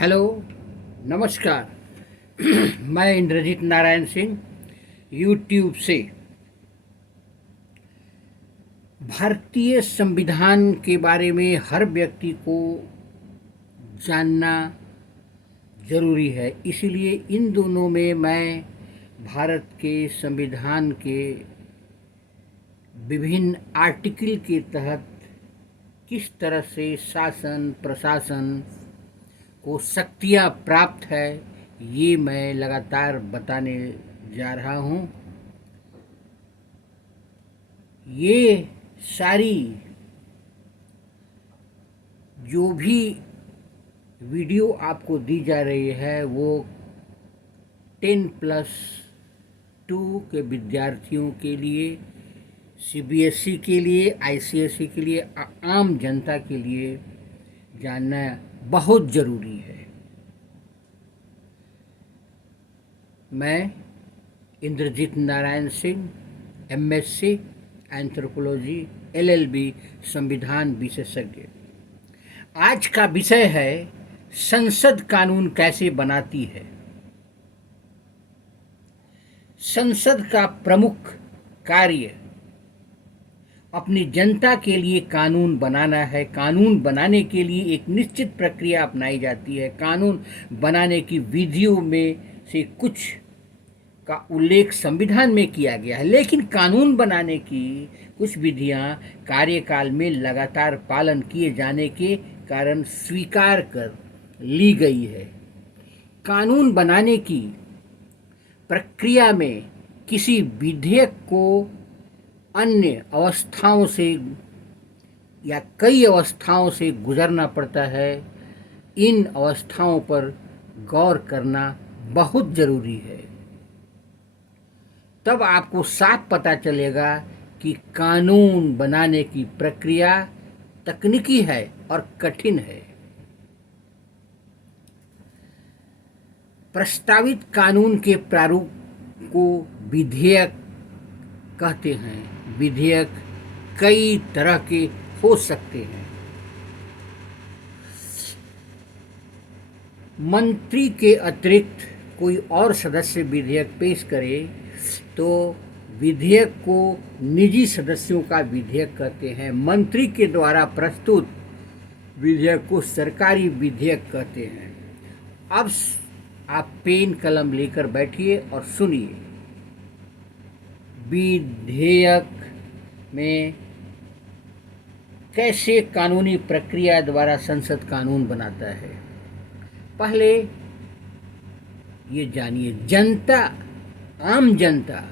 Hello, नमस्कार। मैं Indrajit Narayan Singh YouTube से भारतीय संविधान के बारे में हर व्यक्ति को जानना ज़रूरी है। इसलिए इन दोनों में मैं भारत के संविधान के विभिन्न आर्टिकल के तहत किस तरह से शासन प्रशासन को शक्तियाँ प्राप्त है, ये मैं लगातार बताने जा रहा हूँ। ये सारी जो भी वीडियो आपको दी जा रही है वो 10+2 के विद्यार्थियों के लिए, सीबीएसई के लिए, आईसीएसई के लिए, आम जनता के लिए जानना बहुत ज़रूरी है। मैं Indrajit Narayan Singh, MSc anthropology, LLB, संविधान विशेषज्ञ। आज का विषय है संसद कानून कैसे बनाती है। संसद का प्रमुख कार्य अपनी जनता के लिए कानून बनाना है। कानून बनाने के लिए एक निश्चित प्रक्रिया अपनाई जाती है। कानून बनाने की विधियों में से कुछ का उल्लेख संविधान में किया गया है, लेकिन कानून बनाने की कुछ विधियां कार्यकाल में लगातार पालन किए जाने के कारण स्वीकार कर ली गई है। कानून बनाने की प्रक्रिया में किसी विधेयक को अन्य अवस्थाओं से या कई अवस्थाओं से गुजरना पड़ता है। इन अवस्थाओं पर गौर करना बहुत ज़रूरी है। तब आपको साफ पता चलेगा कि कानून बनाने की प्रक्रिया तकनीकी है और कठिन है। प्रस्तावित कानून के प्रारूप को विधेयक कहते हैं। विधेयक कई तरह के हो सकते हैं। मंत्री के अतिरिक्त कोई और सदस्य विधेयक पेश करे तो विधेयक को निजी सदस्यों का विधेयक कहते हैं। मंत्री के द्वारा प्रस्तुत विधेयक को सरकारी विधेयक कहते हैं। अब आप पेन कलम लेकर बैठिए और सुनिए। विधेयक में कैसे कानूनी प्रक्रिया द्वारा संसद कानून बनाता है। पहले ये जानिए, जनता, आम जनता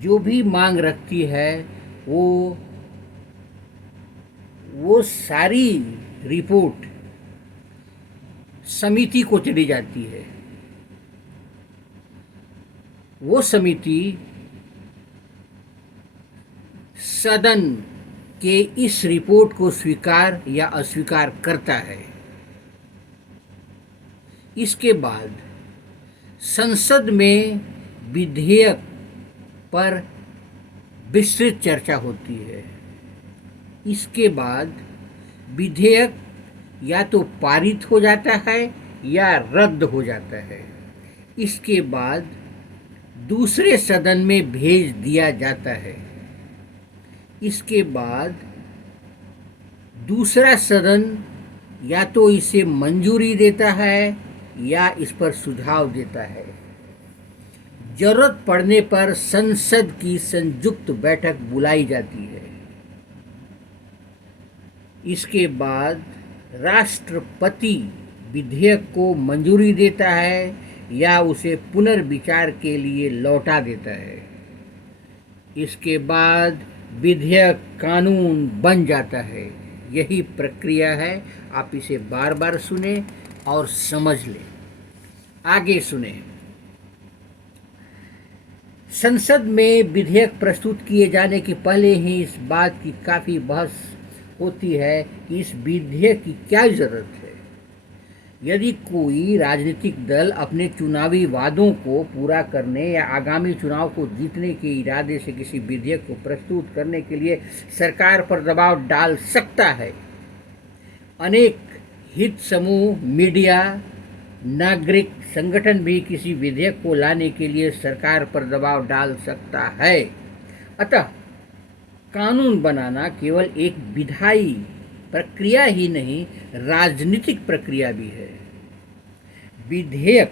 जो भी मांग रखती है वो सारी रिपोर्ट समिति को चली जाती है। वो समिति सदन के इस रिपोर्ट को स्वीकार या अस्वीकार करता है। इसके बाद संसद में विधेयक पर विस्तृत चर्चा होती है। इसके बाद विधेयक या तो पारित हो जाता है या रद्द हो जाता है। इसके बाद दूसरे सदन में भेज दिया जाता है। इसके बाद दूसरा सदन या तो इसे मंजूरी देता है या इस पर सुझाव देता है। जरूरत पड़ने पर संसद की संयुक्त बैठक बुलाई जाती है। इसके बाद राष्ट्रपति विधेयक को मंजूरी देता है या उसे पुनर्विचार के लिए लौटा देता है। इसके बाद विधेयक कानून बन जाता है। यही प्रक्रिया है। आप इसे बार बार सुने और समझ लें। आगे सुने। संसद में विधेयक प्रस्तुत किए जाने के पहले ही इस बात की काफ़ी बहस होती है कि इस विधेयक की क्या ज़रूरत है। यदि कोई राजनीतिक दल अपने चुनावी वादों को पूरा करने या आगामी चुनाव को जीतने के इरादे से किसी विधेयक को प्रस्तुत करने के लिए सरकार पर दबाव डाल सकता है। अनेक हित समूह, मीडिया, नागरिक संगठन भी किसी विधेयक को लाने के लिए सरकार पर दबाव डाल सकता है। अतः कानून बनाना केवल एक विधायी प्रक्रिया ही नहीं, राजनीतिक प्रक्रिया भी है। विधेयक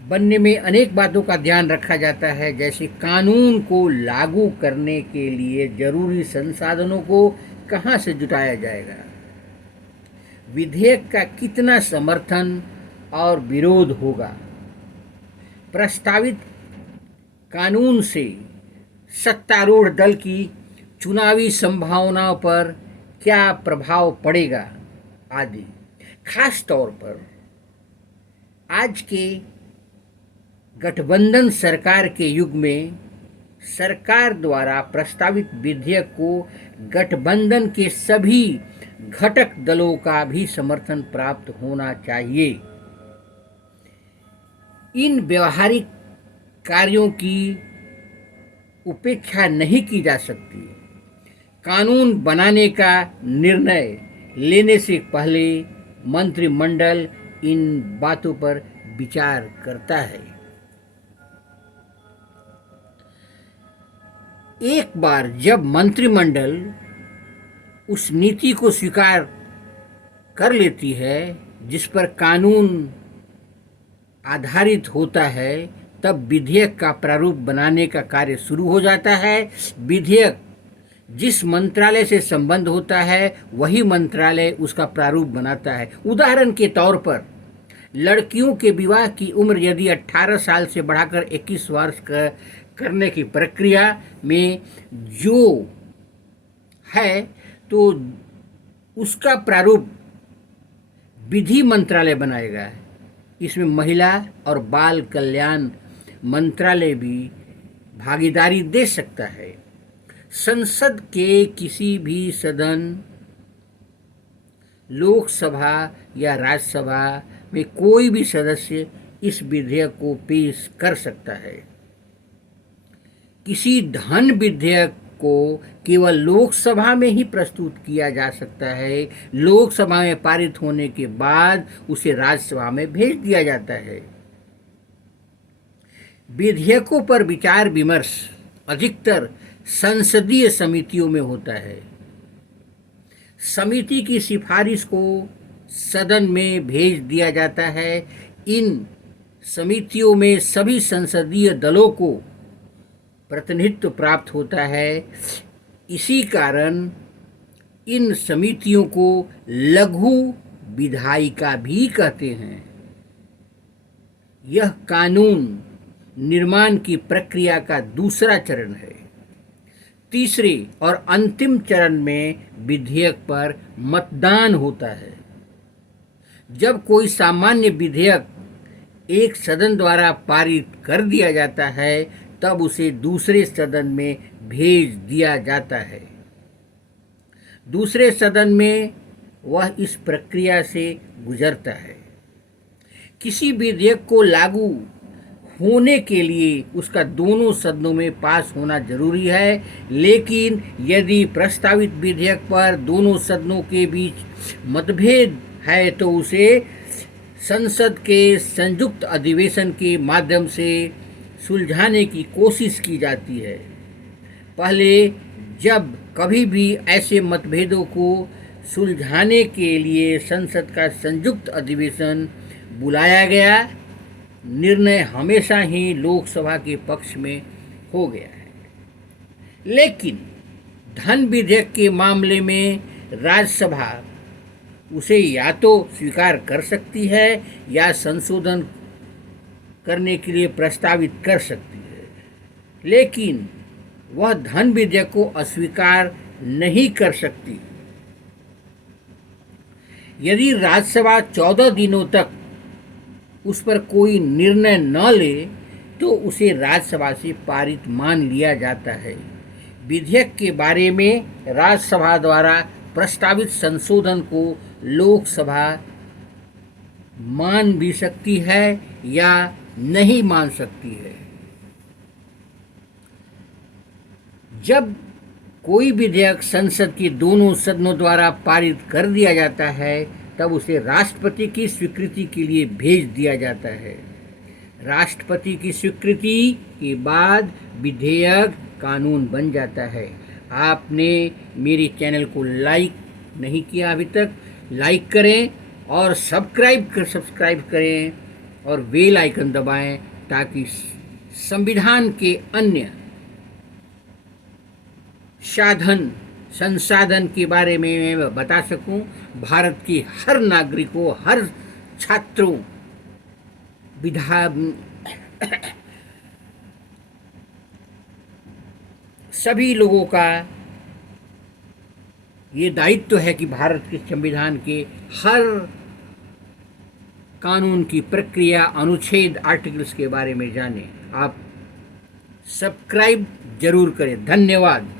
बनने में अनेक बातों का ध्यान रखा जाता है, जैसे कानून को लागू करने के लिए जरूरी संसाधनों को कहाँ से जुटाया जाएगा, विधेयक का कितना समर्थन और विरोध होगा, प्रस्तावित कानून से सत्तारूढ़ दल की चुनावी संभावनाओं पर क्या प्रभाव पड़ेगा आदि। खास तौर पर आज के गठबंधन सरकार के युग में सरकार द्वारा प्रस्तावित विधेयक को गठबंधन के सभी घटक दलों का भी समर्थन प्राप्त होना चाहिए। इन व्यवहारिक कार्यों की उपेक्षा नहीं की जा सकती। कानून बनाने का निर्णय लेने से पहले मंत्रिमंडल इन बातों पर विचार करता है। एक बार जब मंत्रिमंडल उस नीति को स्वीकार कर लेती है जिस पर कानून आधारित होता है, तब विधेयक का प्रारूप बनाने का कार्य शुरू हो जाता है। विधेयक जिस मंत्रालय से संबंध होता है वही मंत्रालय उसका प्रारूप बनाता है। उदाहरण के तौर पर लड़कियों के विवाह की उम्र यदि 18 साल से बढ़ाकर 21 वर्ष करने की प्रक्रिया में जो है तो उसका प्रारूप विधि मंत्रालय बनाएगा। इसमें महिला और बाल कल्याण मंत्रालय भी भागीदारी दे सकता है। संसद के किसी भी सदन, लोकसभा या राज्यसभा में कोई भी सदस्य इस विधेयक को पेश कर सकता है। किसी धन विधेयक को केवल लोकसभा में ही प्रस्तुत किया जा सकता है। लोकसभा में पारित होने के बाद उसे राज्यसभा में भेज दिया जाता है। विधेयकों पर विचार विमर्श अधिकतर संसदीय समितियों में होता है। समिति की सिफारिश को सदन में भेज दिया जाता है। इन समितियों में सभी संसदीय दलों को प्रतिनिधित्व प्राप्त होता है। इसी कारण इन समितियों को लघु विधायिका भी कहते हैं। यह कानून निर्माण की प्रक्रिया का दूसरा चरण है। तीसरे और अंतिम चरण में विधेयक पर मतदान होता है। जब कोई सामान्य विधेयक एक सदन द्वारा पारित कर दिया जाता है तब उसे दूसरे सदन में भेज दिया जाता है। दूसरे सदन में वह इस प्रक्रिया से गुजरता है। किसी विधेयक को लागू होने के लिए उसका दोनों सदनों में पास होना जरूरी है, लेकिन यदि प्रस्तावित विधेयक पर दोनों सदनों के बीच मतभेद है तो उसे संसद के संयुक्त अधिवेशन के माध्यम से सुलझाने की कोशिश की जाती है। पहले जब कभी भी ऐसे मतभेदों को सुलझाने के लिए संसद का संयुक्त अधिवेशन बुलाया गया, निर्णय हमेशा ही लोकसभा के पक्ष में हो गया है। लेकिन धन विधेयक के मामले में राज्यसभा उसे या तो स्वीकार कर सकती है या संशोधन करने के लिए प्रस्तावित कर सकती है, लेकिन वह धन विधेयक को अस्वीकार नहीं कर सकती। यदि राज्यसभा 14 दिनों तक उस पर कोई निर्णय न ले तो उसे राज्यसभा से पारित मान लिया जाता है। विधेयक के बारे में राज्यसभा द्वारा प्रस्तावित संशोधन को लोकसभा मान भी सकती है या नहीं मान सकती है। जब कोई विधेयक संसद के दोनों सदनों द्वारा पारित कर दिया जाता है तब उसे राष्ट्रपति की स्वीकृति के लिए भेज दिया जाता है। राष्ट्रपति की स्वीकृति के बाद विधेयक कानून बन जाता है। आपने मेरे चैनल को लाइक नहीं किया अभी तक, लाइक करें और सब्सक्राइब करें और बेल आइकन दबाएं ताकि संविधान के अन्य संसाधन के बारे में मैं बता सकूं। भारत के हर नागरिकों, हर छात्रों, सभी लोगों का ये दायित्व है कि भारत के संविधान के हर कानून की प्रक्रिया, अनुच्छेद, आर्टिकल्स के बारे में जानें। आप सब्सक्राइब जरूर करें। धन्यवाद।